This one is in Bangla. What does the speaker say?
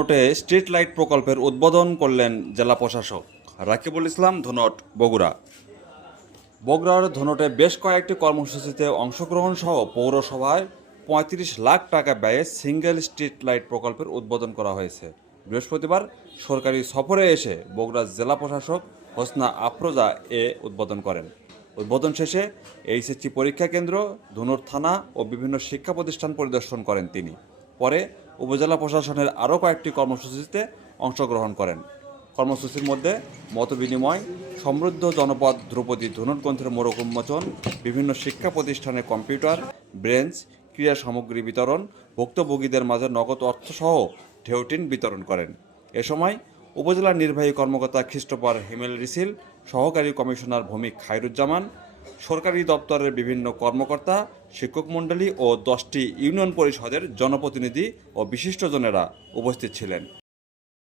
ধুনটে স্ট্রিট লাইট প্রকল্পের উদ্বোধন করলেন জেলা প্রশাসক রাকিবুল ইসলাম ধুনট বগুড়া। বগুড়ার ধুনটে বেশ কয়েকটি কর্মসূচিতে অংশগ্রহণ সহ পৌরসভায় ৩৫ লাখ টাকা ব্যয়ে সিঙ্গেল স্ট্রিট লাইট প্রকল্পের উদ্বোধন করা হয়েছে। বৃহস্পতিবার সরকারি সফরে এসে বগুড়া জেলা প্রশাসক হোসনা আফরোজা এ উদ্বোধন করেন। উদ্বোধন শেষে এইচএসসি পরীক্ষা কেন্দ্র, ধুনট থানা ও বিভিন্ন শিক্ষা প্রতিষ্ঠান পরিদর্শন করেন তিনি। পরে উপজেলা প্রশাসনের আরও কয়েকটি কর্মসূচিতে অংশগ্রহণ করেন। কর্মসূচির মধ্যে মতবিনিময়, সমৃদ্ধ জনপদ ধ্রুপদী ধুনট গ্রন্থের মোড়ক উন্মোচন, বিভিন্ন শিক্ষা প্রতিষ্ঠানে কম্পিউটার, ব্রেঞ্চ, ক্রীড়া সামগ্রী বিতরণ, ভুক্তভোগীদের মাঝে নগদ অর্থসহ ঢেউটিন বিতরণ করেন। এ সময় উপজেলা নির্বাহী কর্মকর্তা খ্রিস্টোফার হিমেল রিসিল, সহকারী কমিশনার ভৌমিক খায়রুজ্জামান, সরকারি দপ্তরের বিভিন্ন কর্মকর্তা, শিক্ষকমণ্ডলী ও 10টি ইউনিয়ন পরিষদের জনপ্রতিনিধি ও বিশিষ্টজনেরা উপস্থিত ছিলেন।